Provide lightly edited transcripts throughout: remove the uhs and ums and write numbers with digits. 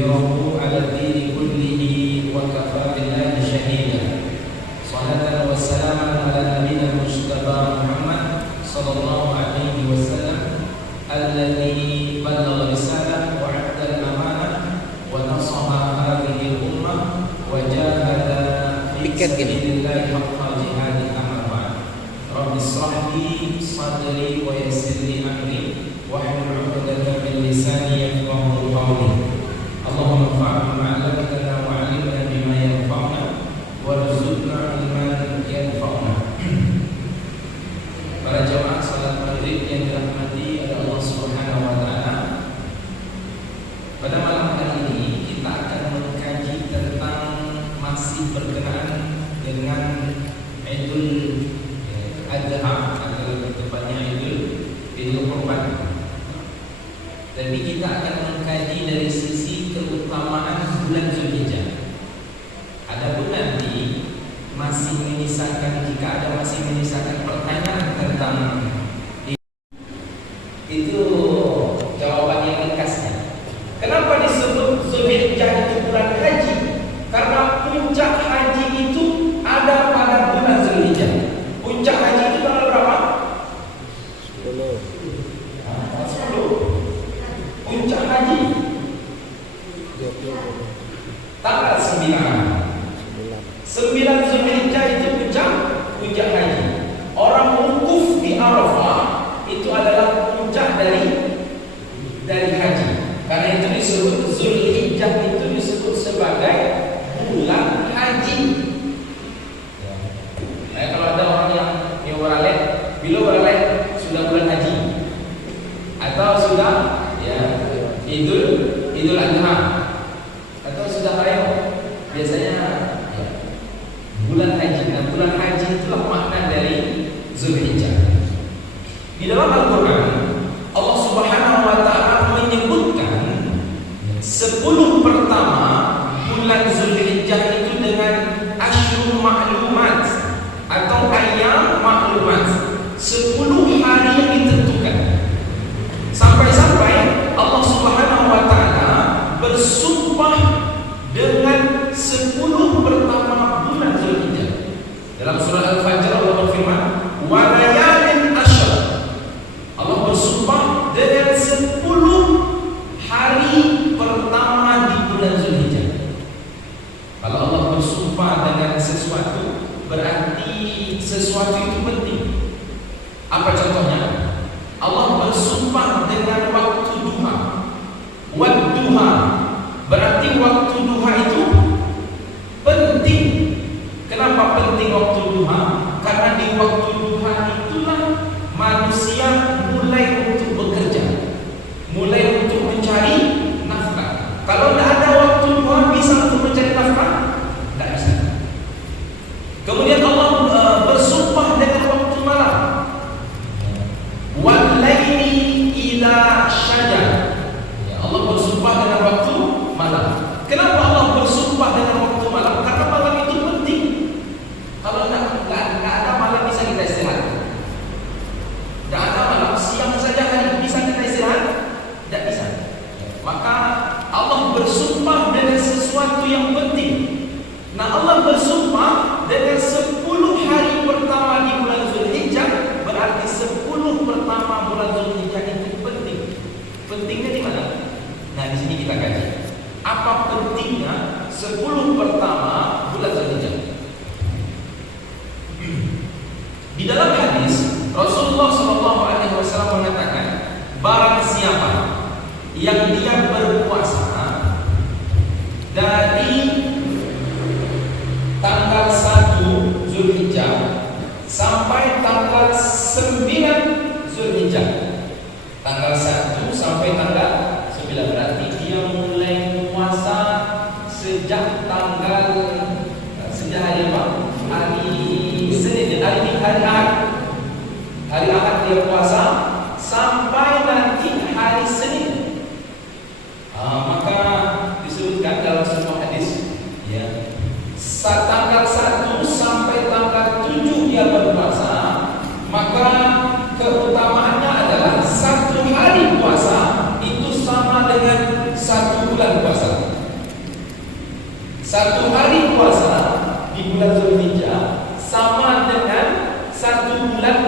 ليظهره على الدين كله وكفى بالله شهيدا صلاة وسلاما على نبينا المجتبى محمد صلى الله عليه وسلم الذي بلغ رسالة وأدى الأمانة ونصح هذه الأمة وجاهد في سبيل الله حق جهاده أما بعد رب اشرح لي صدري ويسر لي أمري واحلل عقدة من لساني يفقهوا قولي اللهم انفعنا بما علمتنا وعلمنا بما ينفعنا warzuqna ilman yanfa'una. Para jamaah salat maghrib yang dirahmati oleh Allah Subhanahu wa taala. Pada malam hari ini kita akan mengkaji tentang masih berkenaan dengan Idul Adha atau tepatnya Idul Kurban. Tapi kita akan mengkaji dari sisi keutamaan bulan Zulhijjah. Adapun nanti masih menyisakan, jika ada masih menyisakan pertanyaan tentang itu, jawaban yang ringkasnya. Kenapa disebut Zulhijjah itu bulan haji? Karena puncak haji itu ada pada bulan Zulhijjah. Puncak haji itu tanggal berapa? 10. Puncak haji tanggal 9. 9 Zulhijjah itu puncak haji. Orang wukuf di Arafah itu adalah puncak dari haji. Karena itu disebut Zulhijjah, itu disebut sebagai bulan haji. Nah, kalau ada orang yang beralet, bila beralet sudah bulan haji atau sudah Idul Adha atau sudah raya, biasanya bulan haji. Nah, bulan haji itulah makna dari Zulhijjah. Di dalam Al-Quran Allah Subhanahu wa ta'ala menyebutkan 10 pertama bulan Zulhijjah itu dengan Ashur Ma'lumat atau ayam maklumat, 10 hari yang ditentukan. Sampai-sampai Allah Subhanahu wa ta'ala bersumpah dengan 10 pertama bulan Zulhijjah. Dalam surah Al-Fajr Allah berfirman, "Wa layalin ashr." Allah bersumpah dengan 10 hari pertama di bulan Zulhijjah. Kalau Allah bersumpah dengan sesuatu, berarti sesuatu itu penting. Apa contohnya? Allah bersumpah dengan waktu duha. Wadduha, berarti waktu duha itu penting. Kenapa penting waktu duha? Karena di waktu duha itulah manusia mulai untuk bekerja, mulai untuk mencari nafkah. Kalau tidak ada waktu duha, bisa untuk mencari nafkah? Tidak bisa. Kemudian Allah bersumpah dengan waktu malam. Wal laili idza syaja. Allah bersumpah dengan waktu malam. Kenapa Allah bersumpah dengan waktu malam? Karena malam itu penting. Kalau nggak ada malam bisa kita istirahat. Nggak ada malam, siang saja hari bisa kita istirahat? Tidak bisa. Maka Allah bersumpah dengan sesuatu yang penting. Nah, Allah bersumpah dengan 10 hari pertama di bulan Zulhijjah, berarti 10 pertama bulan Zulhijjah itu penting. Pentingnya di mana? Nah, di sini kita kaji. Apa pentingnya 10 pertama bulan Zulhijjah? Di dalam hadis Rasulullah SAW mengatakan, barang siapa yang dia berpuasa dari tanggal 1 Zulhijjah sampai tanggal 9 Zulhijjah, tanggal 1 sampai tanggal 9, berarti dia mulai puasa sejak hari apa? Hari Senin, hari Ahad. Hari Ahad dia puasa sampai nanti hari Senin. Maka disebutkan dalam sebuah hadis, tanggal 1 sampai tanggal 7 dia berpuasa, maka keutamaannya adalah 1 hari puasa itu sama dengan 1 bulan puasa. Satu hari puasa di bulan Zulhijjah sama dengan satu bulan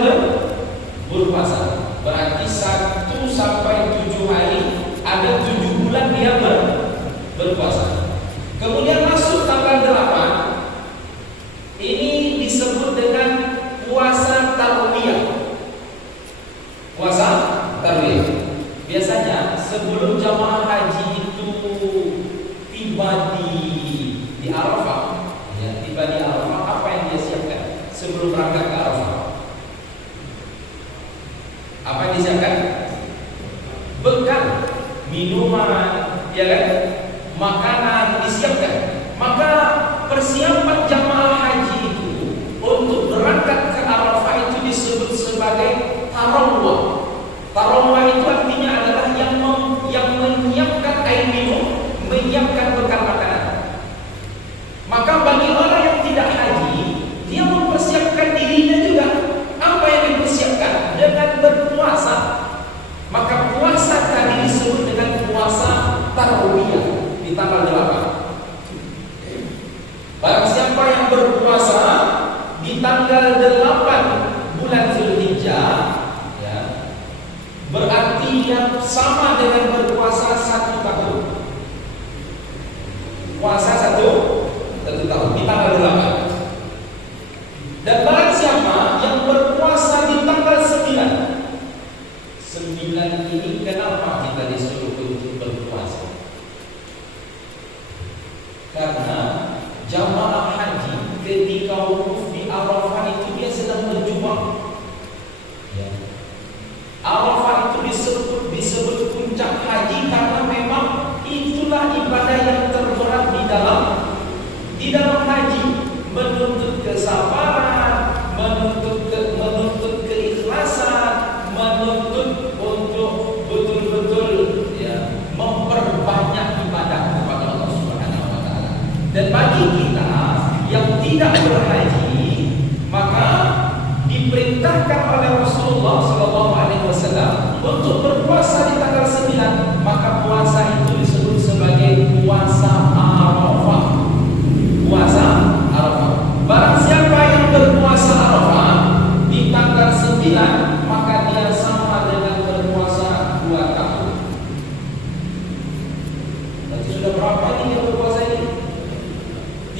berpuasa. Berarti 1 sampai 7 hari ada 7 bulan dia berpuasa. Kemudian masuk tanggal 8, ini disebut dengan puasa tarwiyah. Puasa tarwiyah. Biasanya sebelum jamaah haji itu tiba di Arafah, ya, tiba di Arafah, apa yang dia siapkan sebelum berangkat ke Arafah? Apa yang disiapkan? Bekal, minuman, ya kan? Makanan disiapkan. Maka persiapan jamaah haji itu untuk berangkat ke Arafah itu disebut sebagai tarawwah. Tarawwah itu artinya adalah yang menyiapkan air minum, menyiapkan bekal makanan. Maka bagi orang yang tidak haji, dia mempersiapkan dirinya juga. Apa yang dipersiapkan? Dengan berpuasa. Maka puasa tadi disebut dengan puasa tarwiyah di tanggal 8. Barang siapa yang berpuasa di tanggal 8 bulan Zulhijjah, ya, berarti yang sama dengan berpuasa 1 tahun. Puasa 1 tahun di tanggal 8. Dan barang siapa yang berpuasa di tanggal 9 ini, kenapa kita disuruh untuk berpuasa? Karena jamaah haji ketika wukuf di Arafah itu dia sedang berjuang. Ya. Arafah itu disebut puncak haji karena memang itulah ibadah yang terberat di dalam haji, menuntut kesabaran, menuntut keikhlasan, menuntut untuk betul-betul, ya, memperbanyak ibadah kepada Allah Subhanahu wa taala. Dan bagi kita yang tidak berhaji, maka diperintahkan oleh Rasulullah SAW untuk berpuasa di tanggal 9. Maka puasa itu disebut sebagai puasa Arafah. Puasa Arafah. Barang siapa yang berpuasa Arafah di tanggal 9, maka dia sama dengan berpuasa 2 tahun. Berarti sudah berapa ini dia berpuasa ini?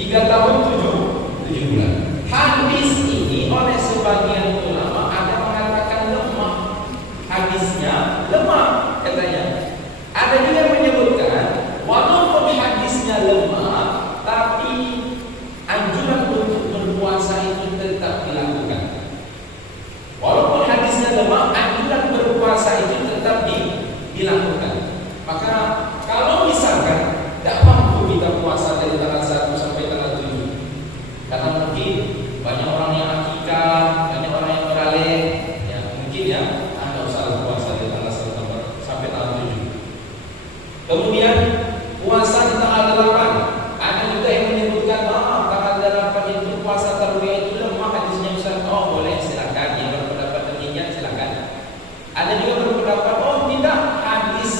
3 tahun 7 bulan. Hadis ini oleh sebagian ulama ada mengatakan lemah. Hadisnya lemah katanya. Ada juga yang menyebutkan walaupun hadisnya lemah, tapi anjuran untuk berpuasa itu tetap dilakukan. Walaupun hadisnya lemah, anjuran berpuasa itu tetap dilakukan. Maka kalau misalkan tidak mampu kita puasa dari tanggal 1 sampai tanggal 7, karena mungkin banyak orang yang akikah, banyak orang yang beralih, ya mungkin ya Anda usah puasa dari tanggal 1 sampai tanggal 7. Kemudian puasa di tanggal 8. Ada juga yang menyebutkan tanggal 8 itu puasa tarwiyah itu lemah hadisnya Ustaz. Oh boleh, silakan. Yang berpendapat demikian silakan. Ada juga berpendapat tidak, hadis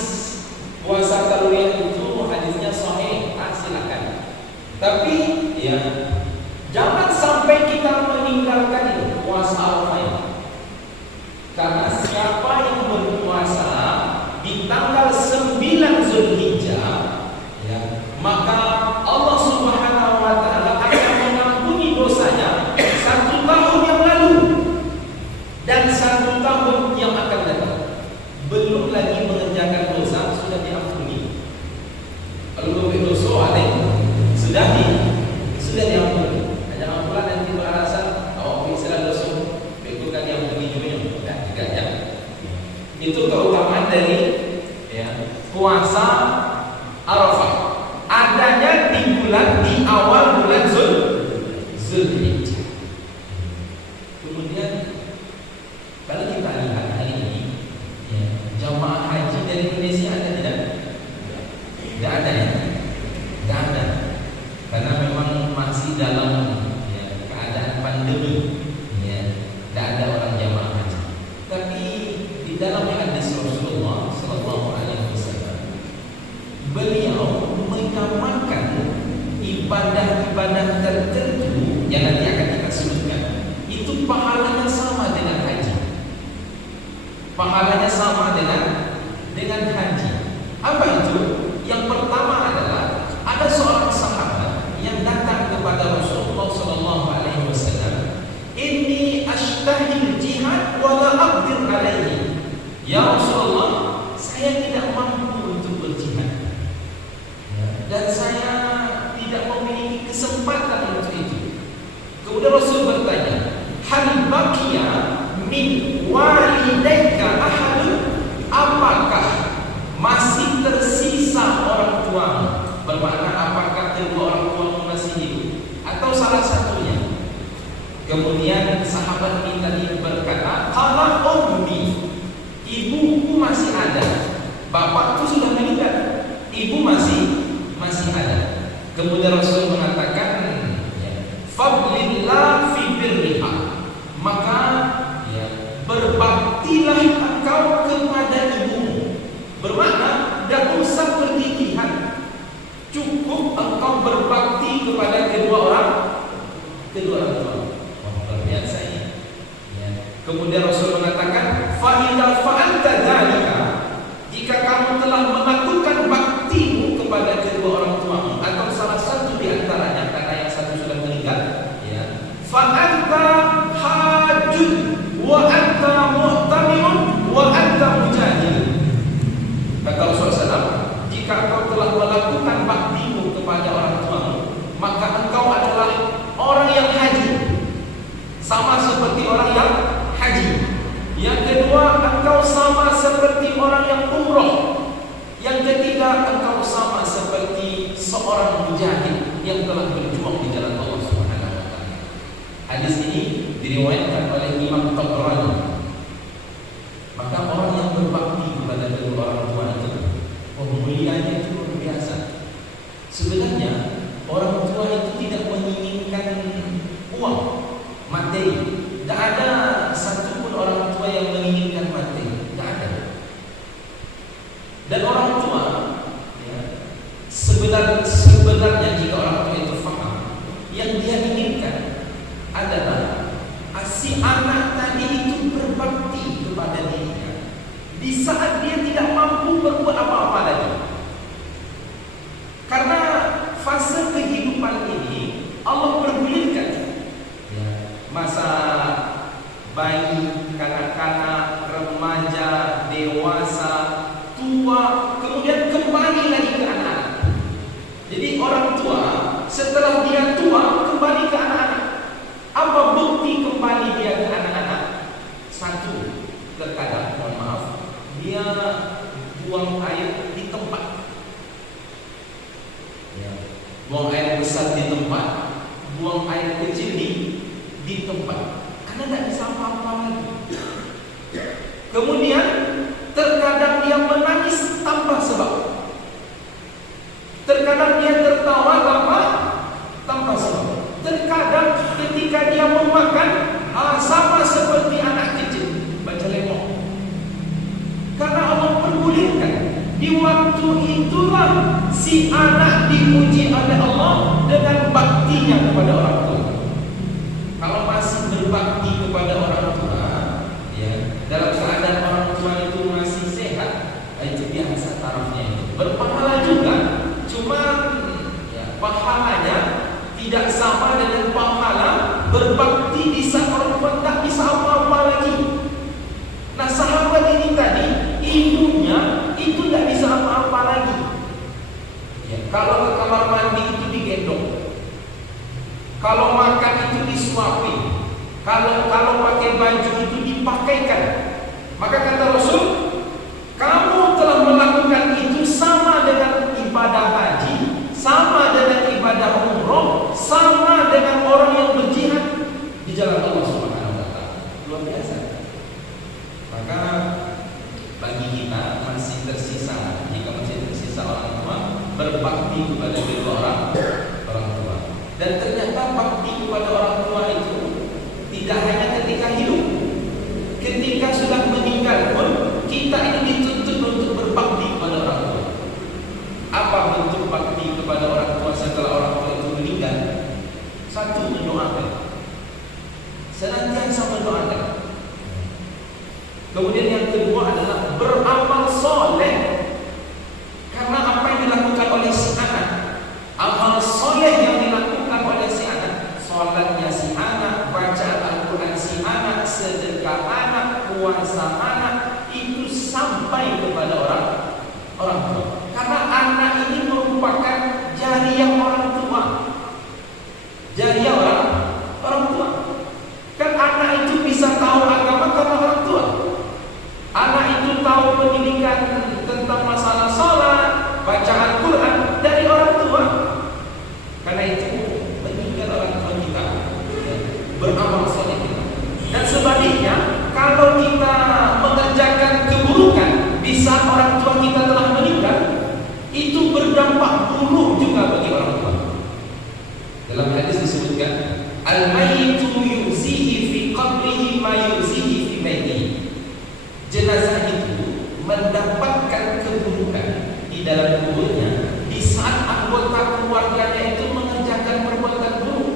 puasa tarwiyah itu hadisnya sahih, silakan. Tapi ya jangan sampai kita meninggalkan itu puasa Arafah ini. Karena siapa yang berpuasa di tanggal 9 Zulhijjah, ya, maka Allah Subhanahu wa taala akan mengampuni dosanya 1 tahun yang lalu dan 1 tahun yang akan datang. Belum lagi mengerjakan dosa sudah diampuni. Kalau berbuat dosa sudah diampuni. Jangan pula nanti beralasan misalnya dosa kan yang tujuannya tidak ya. Itu keutamaan dari, ya, puasa Arafah. Adanya di awal bulan Zulhijjah. Kemudian kalau kita lihat hari ini, ya, jamaah haji dari Indonesia ada tidak? Tidak ada ya. Tidak ada. Karena memang masih dalam, ya, keadaan pandemi. Tidak ada orang jamaah haji. Tapi di dalam hadis Rasulullah SAW, beliau mengamalkan ibadah ibadah-ibadah tertentu yang nanti akan kita sebutkan, itu pahalanya sama dengan haji. Pahalanya sama dengan haji. Apa itu? Yang pertama adalah ada seorang sahabat yang datang kepada Rasulullah sallallahu alaihi wasallam, "Inni ashtahil jihad wa la aqdir alaihi." Ya Rasulullah, saya tidak mampu untuk berjihad. Dan saya tidak memiliki kesempatan untuk itu. Kemudian Rasul bertanya, "Hal baqiya min walidaika ahadun?" Apakah masih tersisa orang tuamu? Bermakna apakah kedua orang tuamu masih hidup atau salah satunya? Kemudian sahabat ini tadi berkata, "Qala ummi." Ibuku masih ada. Bapakku sudah meninggal. Ibu masih ada. Kemudian Rasul mengatakan, "Fadlillah fi birriha." Maka berbaktilah engkau kepada ibumu. Bermakna tidak usah berlebihan. Cukup engkau berbakti kepada kedua orang tua. Luar biasa ini. Kemudian Rasul mengatakan, "Fa idza fa'alta dzalika." Jika kamu telah melakukan baktimu kepada kedua orang tuamu atau salah satu di antaranya, karena yang satu sudah meninggal, fa anta hajun wa anta mu'tamirun wa anta mujahid. Kata Rasulullah SAW, jika engkau telah melakukan baktimu kepada orang tuamu, maka engkau adalah orang yang haji, sama seperti orang yang haji. Yang kedua, engkau sama seperti orang yang umroh. Yang ketiga, engkau sama seperti seorang mujahid yang telah berjuang di jalan Allah Subhanahu wa taala. Hadis ini diriwayatkan oleh Imam Tabrani. Maka orang yang berbakti kepada kedua orang tua itu, mulianya itu luar biasa. Sebenarnya orang tua itu tidak menginginkan uang, materi. Tidak ada satupun orang tua yang menginginkan materi. Tidak ada. Dan orang tua sebenarnya jika orang tua itu faham, yang dia inginkan adalah si anak tadi itu berbakti kepada dirinya di saat dia tidak mampu berbuat apa-apa lagi. Karena fase kehidupan ini Allah pergulirkan, masa bayi, kanak-kanak, remaja, dewasa, tua, kemudian kembali lagi ke anak-anak. Jadi orang tua setelah dia tua kembali ke anak-anak. Apa bukti kembali dia ke anak-anak? Satu, terkadang mohon maaf, dia buang air di tempat. Buang air besar di tempat, buang air kecil di tempat. Karena tidak bisa apa-apa lagi. Kemudian terkadang dia menangis tanpa sebab. Terkadang dia tertawa tanpa sebab. Terkadang ketika dia memakan sama seperti anak kecil, baca lemok. Karena Allah pergulirkan. Di waktu itulah si anak diuji oleh Allah dengan baktinya kepada orang tua. Kalau masih berbakti kepada orang tua, dalam keadaan orang tua itu masih sehat, itu biasa tarafnya itu. Berpahala juga, cuma pahalanya tidak sama dengan pahala berbakti di saat orang tua tak bisa apa-apa lagi. Nah, sahabat ini tadi ibunya itu tidak bisa apa-apa lagi. Kalau ke kamar mandi itu digendong, kalau makan itu disuapin, kalau pakai baju itu dipakaikan. Maka kata Rasul, kamu telah melakukan itu sama dengan ibadah haji, sama dengan ibadah umroh, sama dengan orang yang berjihad di jalan Allah Subhanahu wa taala. Luar biasa. Maka bagi kita masih tersisa, jika masih tersisa orang tua, berbakti kepada kedua orang tua. Dan ternyata bakti kepada orang tua itu tidak hanya ketika hidup, ketika sudah meninggal pun kita ini dituntut untuk berbakti kepada orang tua. Apa bentuk bakti kepada orang tua setelah orang tua itu meninggal? senantiasa mendoakan. Kemudian yang kedua adalah beramal soleh, karena apa yang dilakukan oleh si anak, amal soleh yang dilakukan oleh si anak, sholatnya si anak, bacaan Al-Quran si anak, sedekah anak, puasa anak, itu sampai kepada orang tua. Karena anak ini merupakan jariah orang tua, jariah orang tua. Kan anak itu bisa tahu agama karena orang tua. Anak itu tahu pendidikan tentang masalah sholat, baca Al-Quran dari orang tua. Karena itu meninggal orang tua kita, beramal soleh kita. Dan sebaliknya, kalau kita mengerjakan keburukan di saat orang tua kita telah meninggal, itu berdampak buruk juga bagi orang tua. Dalam hadis disebutkan, al-mayyitu yuzihi fi qabrihi ma yuzihi fi maitihi. Jenazah itu mendapatkan keburukan di dalam kuburnya di saat anggota keluarganya itu mengerjakan perbuatan buruk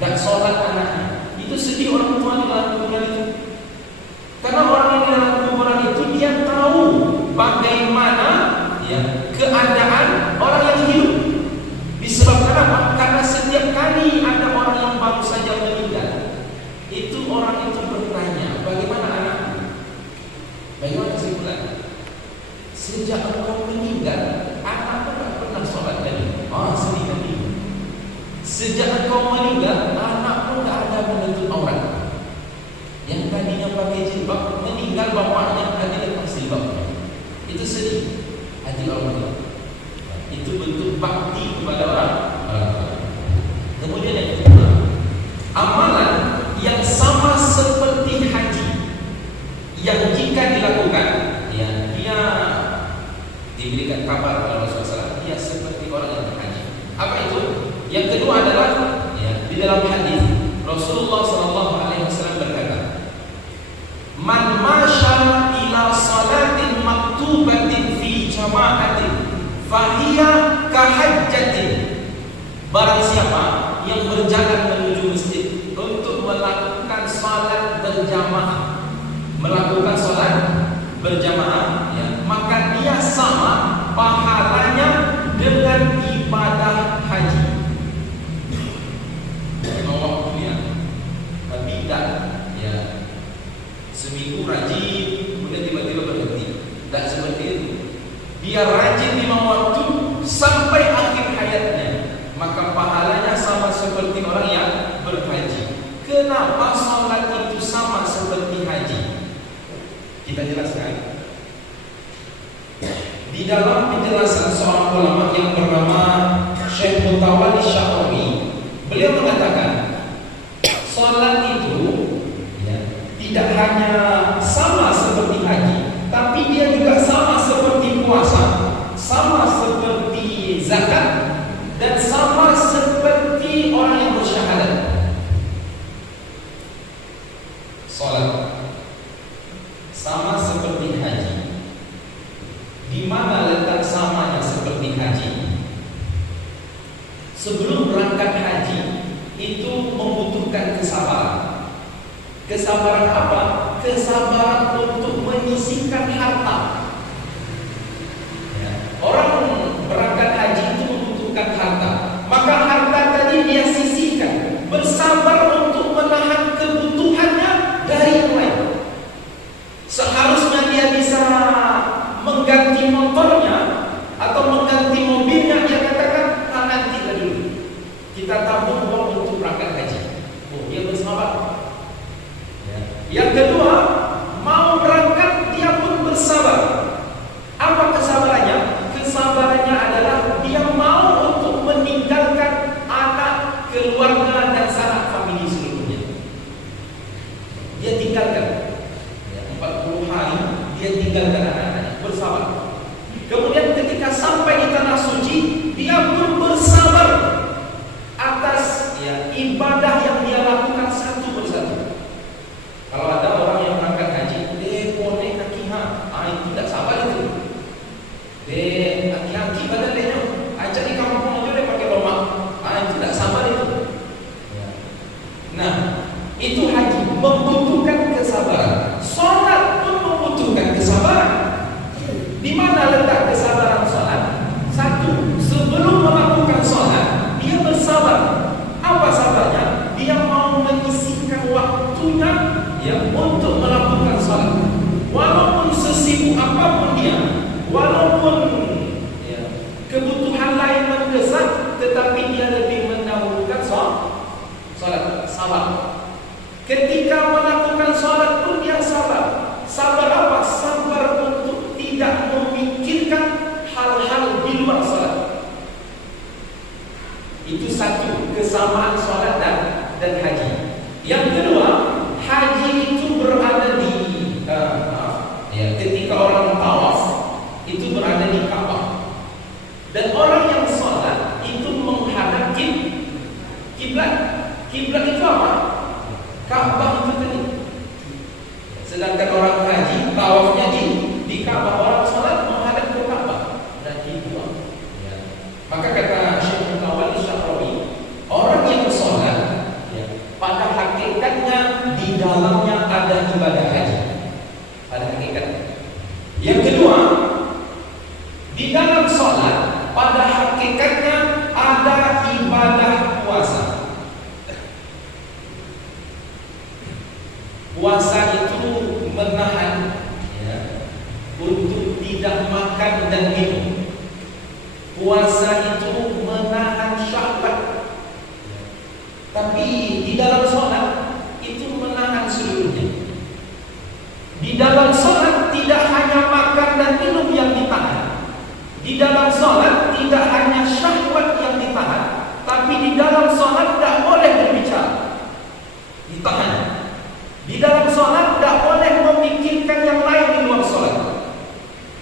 dan sholat anaknya. Itu sedih orang tua di dalam kuburan itu. Karena orang yang di dalam kuburan itu dia tahu bagaimana keadaan orang yang hidup. Disebabkan apa? Karena setiap kali ada orang yang baru saja meninggal, itu orang itu bertanya, bagaimana anakmu? Bagaimana kesimpulan? Sejak engkau meninggal, anakmu tak pernah sholat lagi. Sedih lagi. Sejak engkau meninggal, anakmu tak ada menutup aurat. Yang tadinya pakai jilbab, meninggal bapaknya, tadi lepas jilbab. Itu sedih hati orang tua. Itu bentuk bakti kepada orang tua. Kemudian yang kedua, amalan yang sama seperti haji, yang jika dilakukan, dia diberikan kabar oleh Rasulullah SAW, dia seperti orang yang berhaji. Apa itu? Yang kedua adalah di dalam hadis Rasulullah SAW berkata, man masya ila salatin maktubatin fi jama'atin fahiya kahajjatin. Barang siapa yang berjalan menuju masjid untuk melakukan salat berjamaah, maka dia sama pahalanya dengan ibadah haji. Tapi tidak seminggu rajin kemudian tiba-tiba berhenti. Tidak seperti itu. Dia rajin 5 waktu sampai akhir hayatnya, maka pahalanya sama seperti orang yang berhaji. Kenapa salat itu sama seperti haji? Kita jelaskan. Di dalam penjelasan seorang ulama yang bernama Syekh Mutawalli Sya'rawi, beliau mengatakan salat itu tidak hanya sama seperti haji, tapi dia juga sama seperti puasa, sama seperti zakat, dan sama seperti orang yang bersyahadat. Salat sama seperti haji. Di mana letak samanya seperti haji? Sebelum berangkat haji itu membutuhkan kesabaran. Kesabaran apa? Kesabaran untuk menyisihkan harta. Orang berangkat haji itu membutuhkan harta. Maka harta tadi dia sisihkan, bersabar untuk menahan kebutuhannya dari yang lain. Seharusnya dia bisa mengganti motornya atau mengganti mobilnya, dia katakan nanti dulu, kita tabung uang untuk berangkat haji. Dia bersabar. Yang kedua, mau berangkat dia pun bersabar. Apa kesabarannya? Kesabarannya adalah dia mau untuk meninggalkan anak, keluarga dan sanak famili seluruhnya. Dia tinggalkan 40 hari, dia tinggalkan anak-anaknya, bersabar. Kemudian ketika sampai di tanah suci, dia pun bersabar atas ibadah yang dia lakukan satu persatu. Kalau ada sabar. Ketika melakukan sholat pun dia sabar. Sabar apa? Sabar untuk tidak memikirkan hal-hal di luar sholat. Itu satu kesamaan sholat dan haji. Yang kedua, haji itu berada di ketika orang tawaf itu berada di Ka'bah, dan orang yang sholat itu menghadap kiblat. Kiblat itu apa? Ka'bah itu tadi. Sedangkan orang haji tawafnya di Ka'bah, orang sholat menghadap ke Ka'bah. Berarti dua. Maka kata Syekh Mutawalli Syahrawi, orang yang sholat pada hakikatnya di dalamnya ada ibadah haji. Pada hakikatnya. Yang kedua, di dalam sholat pada hakikatnya ada ibadah puasa. Puasa itu menahan untuk tidak makan dan minum. Puasa itu menahan syahwat. Tapi di dalam sholat itu menahan seluruhnya. Di dalam sholat tidak hanya makan dan minum yang ditahan. Di dalam sholat tidak hanya syahwat yang ditahan, tapi di dalam sholat tidak boleh berbicara, ditahan. Di dalam sholat tidak boleh memikirkan yang lain di luar sholat.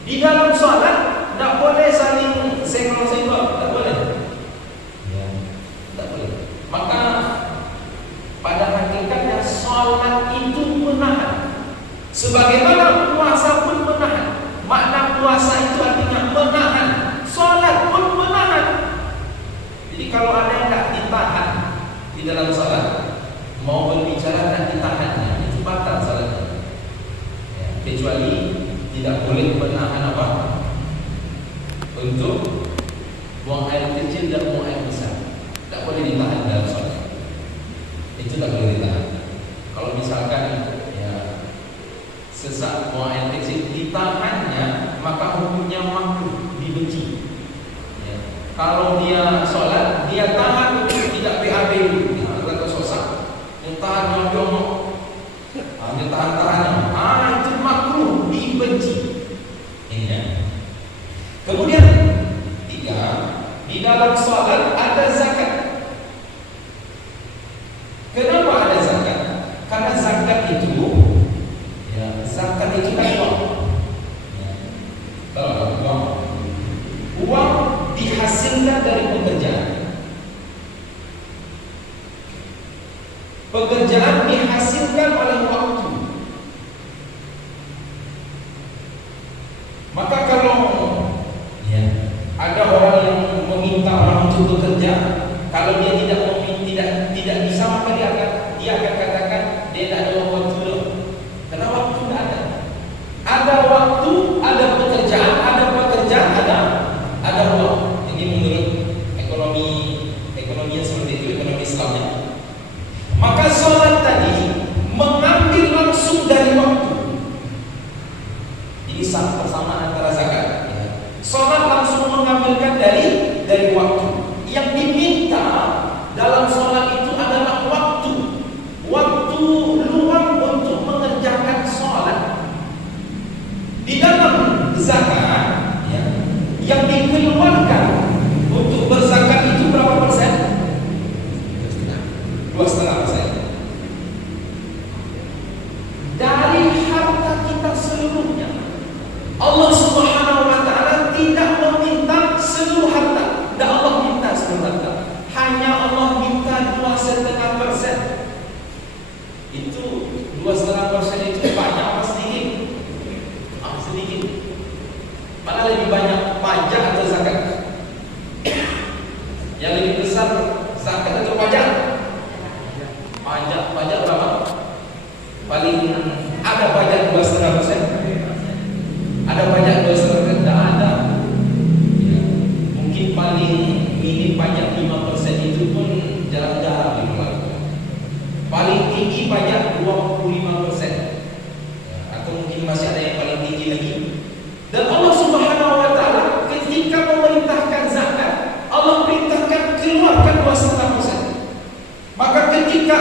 Di dalam sholat tidak boleh saling senggol-senggol, tidak boleh. Tidak boleh. Maka pada hakikatnya sholat itu menahan. Sebagaimana puasa pun menahan. Makna puasa itu artinya menahan. Sholat pun menahan. Jadi kalau ada yang tidak ditahan di dalam sholat, mau berbicara dan ditahannya, itu batal sholatnya. Kecuali tidak boleh menahan apa? Untuk buang air kecil dan buang air besar, tidak boleh ditahan dalam sholat. Itu tidak boleh ditahan. Kalau misalkan sesak buang air kecil ditahannya, maka hukumnya makruh, dibenci. Kalau dia sholat, dia tahan untuk tidak BAB dulu, atau sesak, yang tahan jongkok, hanya tahan-tahan, itu makruh, dibenci. Kemudian tiga, di dalam sholat ada zakat. Kenapa ada zakat? Karena zakat itu kan uang. Uang dihasilkan dari pekerjaan. Pekerjaan dihasilkan oleh waktu. Maka kalau ada orang yang meminta orang untuk bekerja, kalau dia tidak bisa, maka dia akan katakan dia tidak ada waktu loh. Karena waktu tidak ada. Ada waktu, ada pekerjaan, ada uang. Ini menurut ekonomi yang seperti itu, ekonomi Islamnya. Maka sholat tadi mengambil langsung dari waktu. Ini sama persamaan antara zakat. Sholat langsung mengambilkan dari waktu. Yang diminta dalam sholat itu adalah waktu luang untuk mengerjakan sholat. Di dalam zakat, yang dikeluarkan untuk berzakat itu berapa persen? 2,5%. Dari harta kita seluruhnya. Allah Subhanahu wa Ta'ala tidak meminta seluruh harta. Tidak Allah minta seluruh harta. Hanya Allah minta 2,5%. Itu 2,5% itu banyak apa sedikit? Sedikit. Mana lebih banyak pajak atau zakat? Yang lebih besar zakat atau pajak? Pajak berapa? Paling ada pajak 2,5%. Ada pajak 2,5%? Tidak ada. Mungkin paling minim pajak 5% itu pun jarang-jarang dilakukan. Paling tinggi pajak 25%. Atau mungkin masih ada yang paling tinggi lagi. Dan Allah Subhanahu wa Ta'ala ketika memerintahkan zakat, Allah perintahkan keluarkan 2,5%. Maka ketika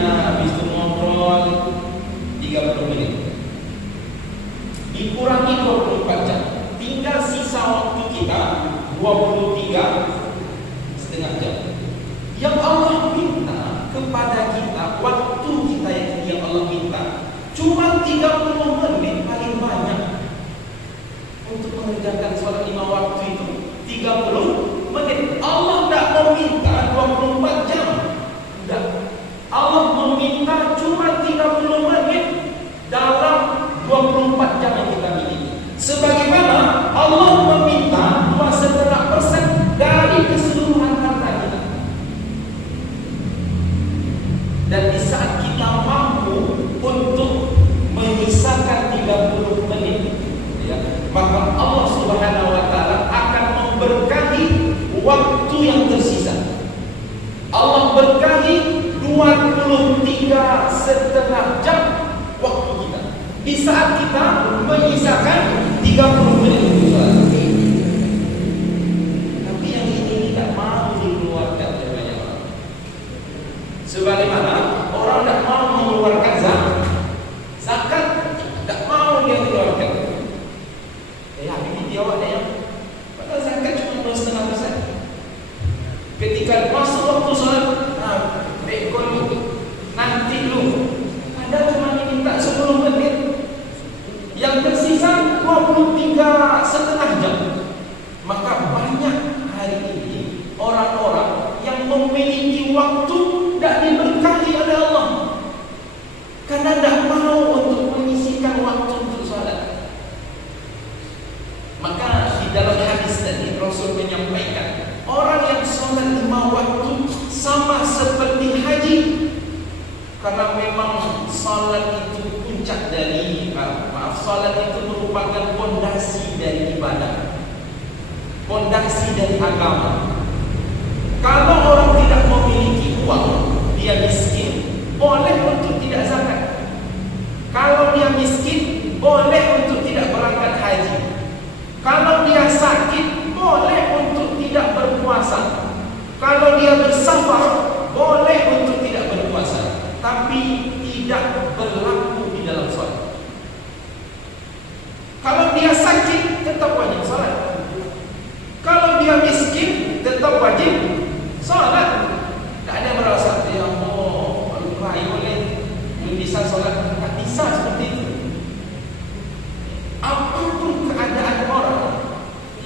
habis itu ngobrol 30 menit. Dikurangi 24 jam. Tinggal sisa waktu kita 23,5 jam. Yang Allah minta kepada kita, waktu kita yang Allah minta cuma 30 menit paling banyak untuk mengerjakan sholat 5 waktu itu. 30 menit. Allah tidak meminta 24 jam. Tidak. Allah meminta cuma 30 menit dalam 24 jam yang kita miliki. Sebagaimana Allah meminta 2,5% dari keseluruhan harta kita. Dan di saat kita mampu untuk menyisakan 30 menit, ya, maka Allah Subhanahu wa Ta'ala akan memberkahi waktu yang tersisa. Allah berkahi 23,5 jam waktu kita. Di saat kita menyisakan 30 menit untuk sholat. Tapi yang ini tidak mau dikeluarkan oleh banyak orang. Sebagaimana orang tidak mau mengeluarkan zakat, tidak mau dia keluarkan. Ini dia awak yang padahal zakat cuma 2,5%. Ketika masuk waktu sholat, bekon lu, nanti lu, ada cuma diminta 10 menit. Yang tersisa 23,5 jam. Maka banyak hari ini orang-orang yang memiliki waktu tidak diberkahi oleh Allah karena tidak mau untuk menyisihkan waktu untuk sholat. Maka di dalam hadis tadi Rasul menyampaikan, orang yang sholat 5 waktu sama seperti haji, karena memang sholat itu puncak dari sholat itu merupakan pondasi dari ibadah, pondasi dari agama. Kalau orang tidak memiliki uang, dia miskin, boleh untuk tidak zakat. Kalau dia miskin, boleh untuk tidak berangkat haji. Kalau dia sakit, boleh untuk tidak berpuasa. Kalau dia bersafar, boleh untuk tidak berpuasa. Tapi tidak berlaku di dalam sholat. Kalau dia sakit, tetap wajib sholat. Kalau dia miskin, tetap wajib sholat. Tak ada merasa, ya Allah, belum bisa sholat. Tak bisa seperti itu. Apapun keadaan orang,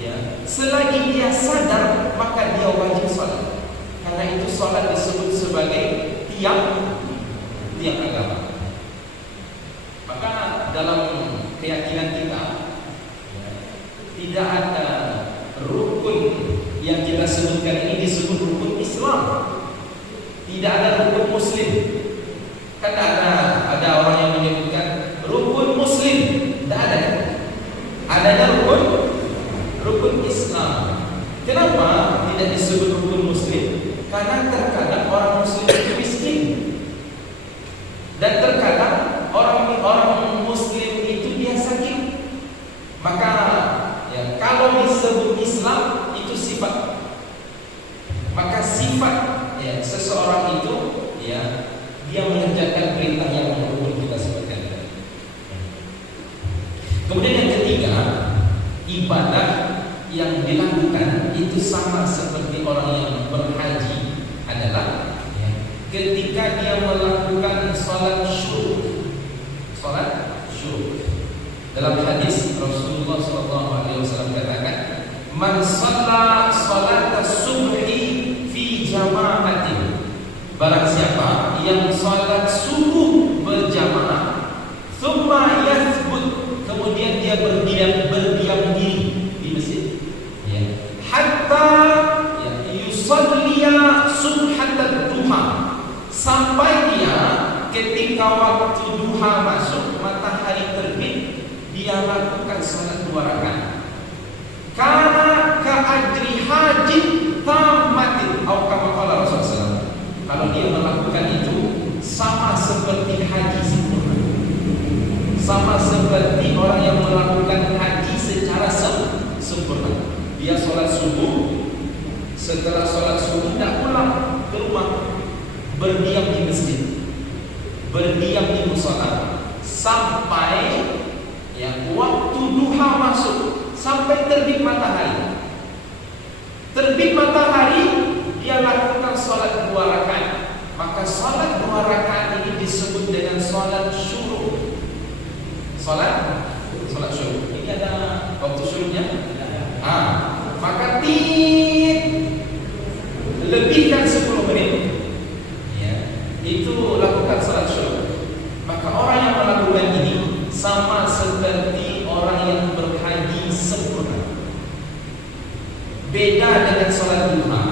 ya, selagi dia sadar, maka dia wajib sholat. Karena itu sholat disebut sebagai tiang agama. Maka dalam keyakinan kita, tidak ada rukun yang kita sebutkan ini disebut rukun Islam. Tidak ada rukun Muslim. Kan ada orang yang menyebutkan rukun Muslim. Tidak ada. Adanya rukun Islam. Kenapa tidak disebut rukun Muslim? Karena terkadang orang Muslim itu miskin. Dan terkadang orang Muslim itu dia sakit. Maka ya, kalau disebut Islam itu sifat. Maka sifat ya, seseorang itu ya, dia mengerjakan perintah yang menurut kita sebutkan tadi. Kemudian yang ketiga, ibadah yang dilakukan itu sama seperti orang yang berhaji adalah ya, ketika dia melakukan salat syuruk. Dalam hadis Rasulullah SAW katakan, man shalla salat subhi fi jama'atin, barang siapa yang salat subuh berjamaah, thumma yathbut, kemudian dia berdiam diri di masjid, ya, hatta ya, yusalliya subhatat duha, sampai dia ketika waktu duha masuk, matahari terbit, dia lakukan salat 2 rakaat. Karena ka'ajri haji tamatin, atau kama qala Rasulullah. Kalau dia melakukan itu sama seperti haji sempurna. Sama seperti orang yang melakukan haji secara sempurna. Dia sholat subuh, setelah sholat subuh tidak pulang ke rumah, berdiam di masjid. berdiam di musola sampai waktu duha masuk, sampai terbit matahari. Terbit matahari dia lakukan salat 2 rakaat. Maka salat 2 rakaat ini disebut dengan salat syuruk. Salat syuruk. Ini ada waktu syuruknya? Maka lebihkan 10 menit. Itu lakukan salat syuruk. Maka orang yang melakukan ini sama seperti orang yang berhaji sempurna. Beda dengan salat duha.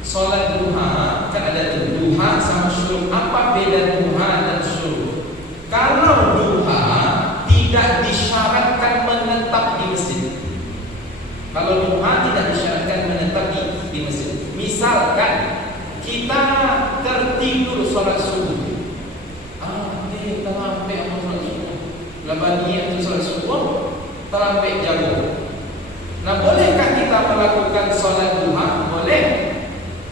Salat duha kan ada duha sama syuruk. Apa beda duha dan syuruk? Kalau duha tidak disyaratkan menetap di masjid. Kalau duha tidak disyaratkan menetap di masjid. Misalkan kita tertidur salat subuh. Terlambat salat subuh. Lepas niat tu salat subuh, terlambat jago. Nah, bolehkah kita melakukan salat duha? Boleh.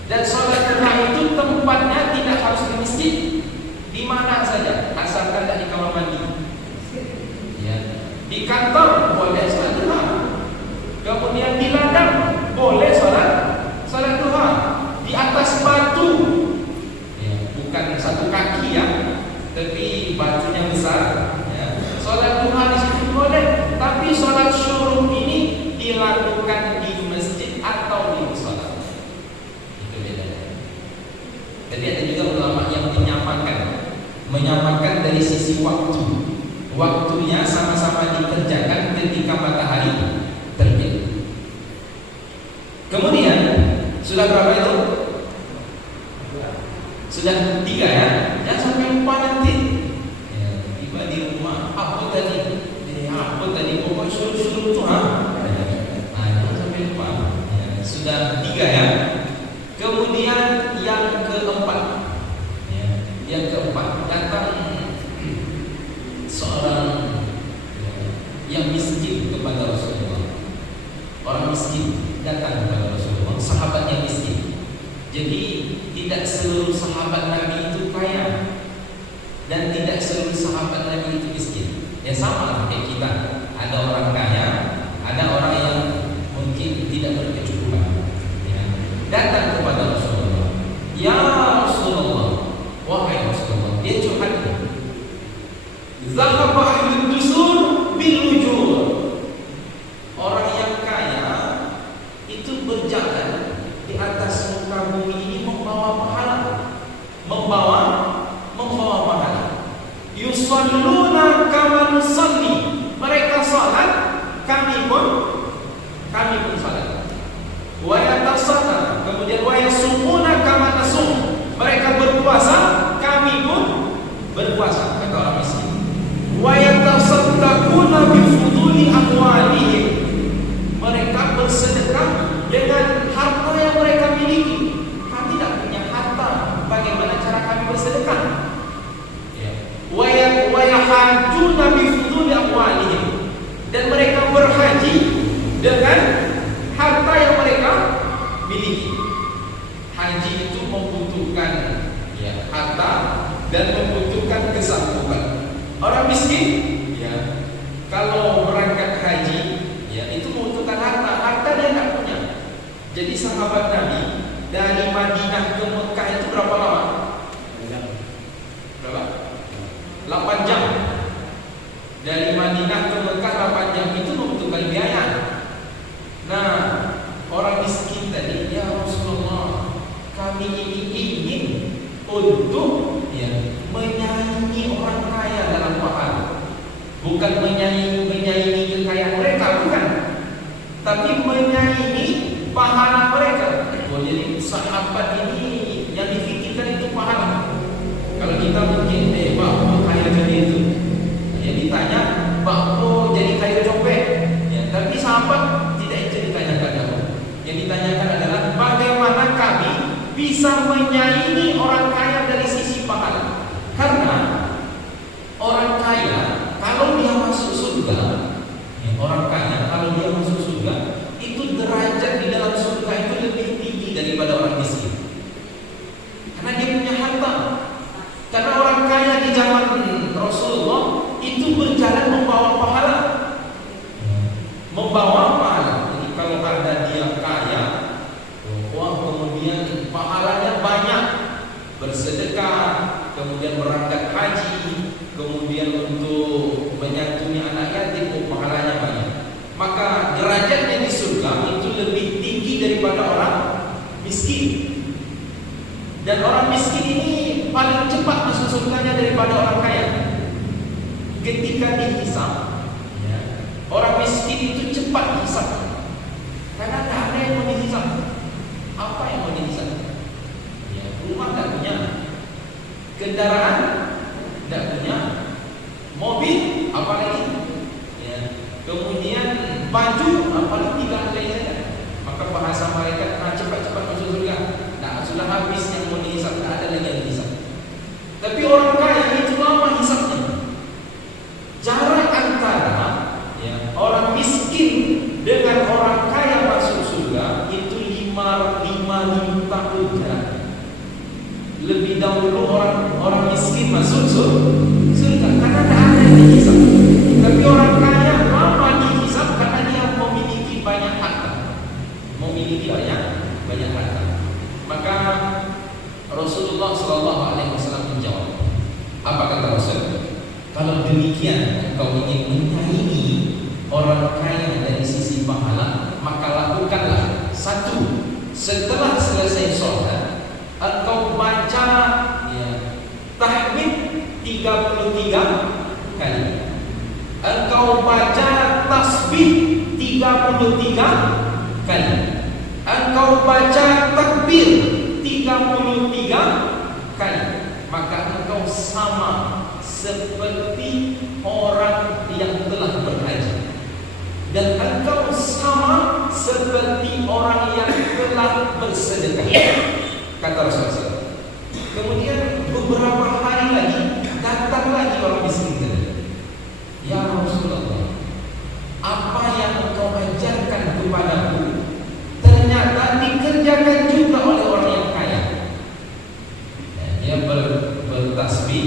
Dan salat duha itu tempatnya tidak harus di masjid. Di mana saja, asalkan tak di kamar mandi. Di kantor boleh salat duha. Kemudian di ladang boleh salat duha. Di atas batu, bukan satu kaki tapi batunya besar. Salat duha di situ boleh. Tapi salat syuruk ini dilakukan di masjid atau di musola. Itu bedanya. Jadi ada juga ulama yang menyamakan dari sisi waktu. Waktunya sama-sama dikerjakan ketika matahari terbit. Kemudian sudah berapa itu? Sudah 3 ya. Jangan sampai lupa nanti. Tiba di rumah apa tadi? Pokoknya suruh-suruh itu jangan sampai lupa. Sudah 3 ya. Kemudian yang keempat. Yang keempat datang seorang yang miskin kepada Rasulullah. Orang miskin datang kepada Rasulullah, sahabat yang miskin. Jadi tidak seluruh sahabat Nabi itu kaya dan tidak seluruh sahabat Nabi itu miskin. Ya sama kayak kita. Ada orang kaya, ada orang yang mungkin tidak berkecukupan. Datang kepada Rasulullah. Ya Rasulullah, wahai Rasulullah, dia curhat. Zahaba ahlud dusur bil ujur. Orang yang kaya itu berjalan di atas muka bumi ini membawa pahala. Membawa pahala. Yusalluna kama nusalli. Mereka salat, kami pun salat. Wa yatasana, kemudian wa yasumuna kama nasum. Mereka berpuasa, kami pun berpuasa, kata orang miskin. Wa yatasaddaquna bi fuduli amwalihim. Mereka bersedekah dengan harta yang mereka miliki. Kami tidak punya harta, bagaimana cara kami bersedekah? Wa yahajjuna bi fuduli amwalihim. Dan mereka berhaji dengan harta yang mereka miliki. Haji itu membutuhkan harta dan membutuhkan kesanggupan. Orang miskin kalau berangkat haji itu membutuhkan harta dia tidak punya. Jadi sahabat Nabi dari Madinah ke Mekah itu berapa lama? Berapa? 8 jam. Dari Madinah ke Mekah 8 jam itu membutuhkan biaya. Nah, orang miskin tadi, ya Rasulullah, kami ini ingin untuk menyaingi orang kaya dalam pahala. Bukan menyaingi kekayaan mereka, bukan. Tapi menyaingi pahala mereka. Jadi sahabat ini yang difikirkan itu pahala. Kalau kita mungkin Pak kaya jadi itu, ditanya Pak jadi kaya copet, tapi sahabat tidak itu ditanyakan. Yang ditanyakan adalah bagaimana kami bisa menyaingi orang kaya dari sisi pahala. Karena orang kaya kalau dia masuk surga, orang kaya kalau dia masuk surga itu derajat di dalam surga itu lebih tinggi daripada orang miskin. Karena dia punya harta. Karena orang kaya kemudian berangkat haji, kemudian untuk menyantuni anak yatim, pahalanya banyak. Maka derajatnya di surga itu lebih tinggi daripada orang miskin. Dan orang miskin ini paling cepat masuk surganya daripada orang kaya. Ketika dihisab, ya, orang miskin itu cepat dihisab, karena tidak ada yang mau dihisab. Apa yang mau dihisab? Ya, rumah tidak punya, kendaraan tidak punya, mobil apalagi, ya, kemudian baju apalagi tidak ada yang ada. Maka bahasa mereka cepat-cepat masuk surga. Nah, sudah habis yang mau dihisab, tidak ada lagi yang dihisab. Tapi orang kaya itu lama hisabnya. Jarak antara, ya, orang miskin dengan orang kaya masuk surga itu 5 tahun jarak. Lebih dahulu orang miskin masuk surga karena tidak ada yang dihisab. Tapi orang kaya lama dihisab karena dia memiliki banyak harta. Memiliki banyak harta. Maka Rasulullah SAW menjawab. Apa kata Rasul? Kalau demikian engkau ingin menyaingi orang kaya dari sisi pahala, maka lakukanlah satu, setelah selesai sholat engkau baca, ya, tahmid 33 kali, engkau baca tasbih 33 kali, engkau baca takbir 33 kali, maka engkau sama seperti orang yang telah berhaji, dan engkau sama seperti orang yang telah bersedekah, kata Rasulullah. Kemudian beberapa hari lagi datang lagi orang miskin tadi. Ya Rasulullah, apa yang engkau ajarkan kepadaku ternyata dikerjakan juga oleh orang yang kaya. Dia bertasbih,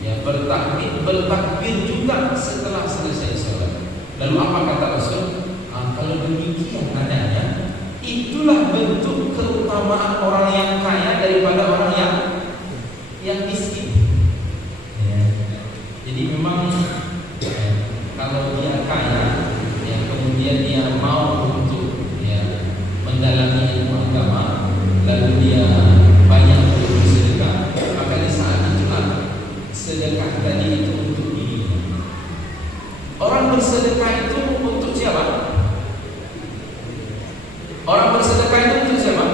ya, bertakbir, bertakbir juga setelah selesai sholat. Lalu apa kata Rasul? Kalau demikian adanya, itulah bentuk keutamaan orang yang kaya daripada orang yang miskin. Ya. Jadi memang, ya, kalau dia kaya, ya, kemudian dia mau untuk, ya, mendalami ilmu agama, lalu dia banyak bersedekah, maka di saat itulah sedekah tadi itu untuk dirinya. Orang bersedekah itu untuk siapa? Orang bersedekah itu untuk siapa?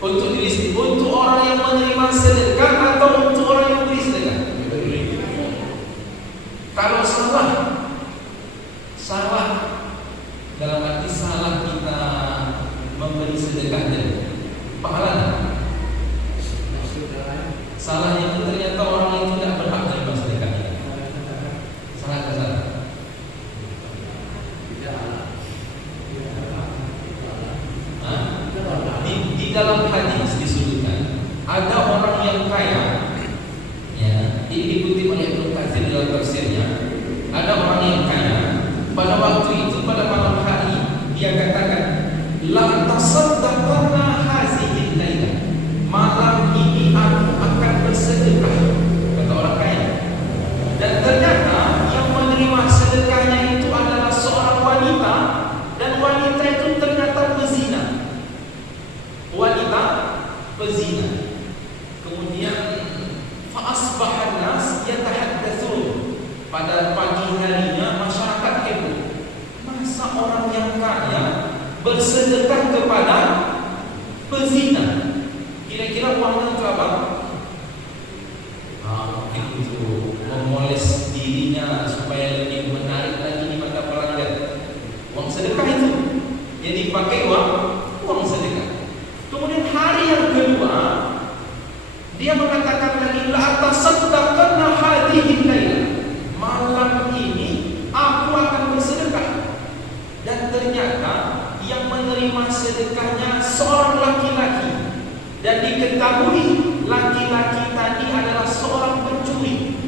Untuk diri sendiri. Untuk orang yang menerima sedekah atau untuk orang yang beri sedekah? Kalau salah dalam arti salah kita memberi sedekah dan pahala. Salahnya itu ternyata orang itu tidak berhak menerima sedekah. Salah ke salah. Di dalam hadis disebutkan ada orang yang kaya, ya, ini dikutip oleh Ibnu Katsir dalam tafsirnya. Ada orang yang kaya, pada waktu itu pada malam hari dia katakan, la tasaddaqna hazihi lailah, malam ini aku akan bersedekah, kata orang kaya. Dan ternyata yang menerima sedekahnya itu adalah seorang wanita, dan wanita itu ternyata pezina. Wanita pezina. Kemudian fa asbahan nas yatahaddatsun. Pada pagi harinya masyarakat heboh. Masa orang yang kaya bersedekah kepada pezina? Kira-kira uangnya untuk apa? Mungkin untuk memoles dirinya supaya lebih menarik lagi di mata pelanggan. Uang sedekah itu yang dipakai uang sedekah. Kemudian hari yang kedua dia mengatakan lagi, la tasaddaqna hadhihi lailah, malam ini aku akan bersedekah. Dan ternyata yang menerima sedekahnya seorang laki-laki, dan diketahui laki-laki tadi adalah seorang pencuri.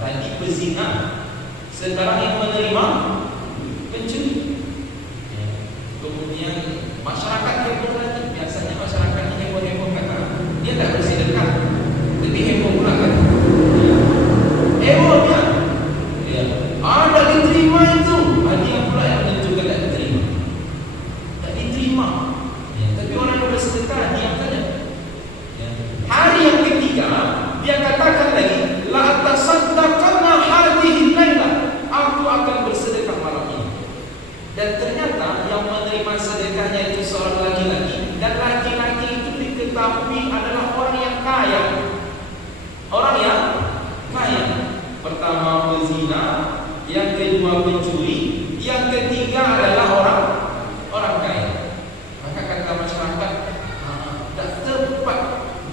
Tadi pezina, sekarang yang menerima pencuri. Kemudian masyarakat heboh lagi. Biasanya masyarakat bersedekah, diam saja. Ya. Hari yang ketiga dia katakan lagi, la tasaddaqanna hadhihi lailah, aku akan bersedekah malam ini. Dan ternyata yang menerima sedekahnya itu seorang laki-laki, dan laki-laki itu diketahui adalah orang yang kaya. Orang yang kaya. Pertama pezina, yang kedua pencuri, yang ketiga adalah orang kaya. Maka kata masyarakat, tak tepat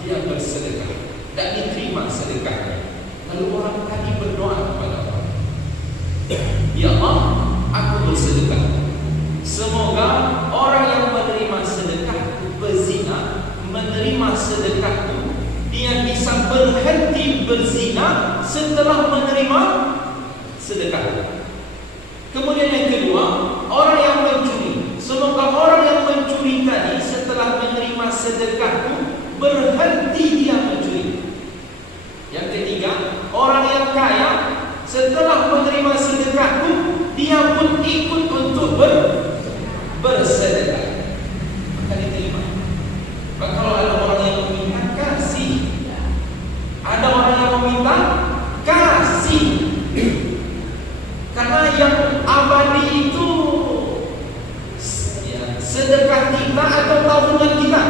dia bersedekah, tak diterima sedekahnya. Lalu orang tadi berdoa kepada Allah, ya Allah, aku bersedekah, semoga orang yang menerima sedekah berzina menerima sedekahku, dia bisa berhenti berzina setelah menerima sedekah. Kemudian yang kedua, orang yang mencuri, semoga orang yang mencuri tadi setelah menerima sedekahku berhenti dia mencuri. Yang ketiga, orang yang kaya setelah menerima sedekahku dia pun ikut untuk bersedekah, maka diterima. Maka kalau ada orang yang meminta, kasih. Ada orang yang meminta, kasih. Karena yang abadi itu ya, sedekah kita atau tabungan kita.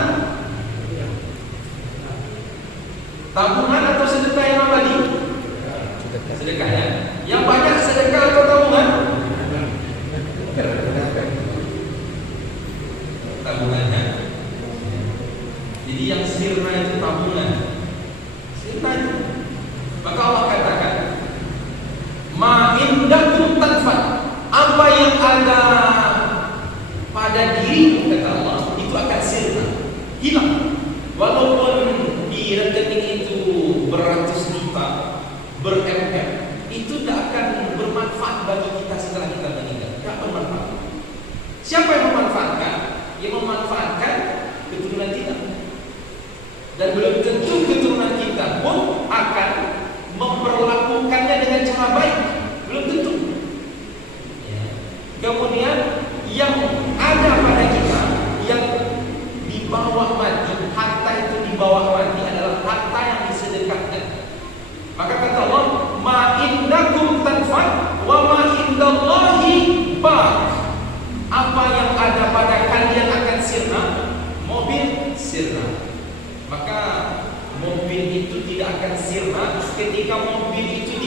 Tabungan atau sedekah yang abadi? Sedekahnya. Yang banyak sedekah atau tabungan? Tabungannya. Jadi yang sirna itu tabungan. Sirna itu. Maka Allah katakan, ma indakum tanfad, apa yang ada pada dirimu, kata Allah, itu akan sirna, hilang. Walaupun di rekening itu beratus juta, ber-MM, itu tidak akan bermanfaat bagi kita setelah kita meninggal. Tidak bermanfaat. Siapa yang memanfaatkan? Yang memanfaatkan keturunan kita. Dan belum tentu keturunan kita pun akan memperlakukannya dengan cara baik. Belum tentu. Ya. Kemudian yang ada pada kita, yang di bawah mati, harta itu di bawah mati adalah harta yang disedekahkan. Maka kata Allah, ma indakum tanfad wa ma indallahi baq. Apa yang ada pada kalian akan sirna, mobil sirna. Maka mobil itu tidak akan sirna ketika mobil itu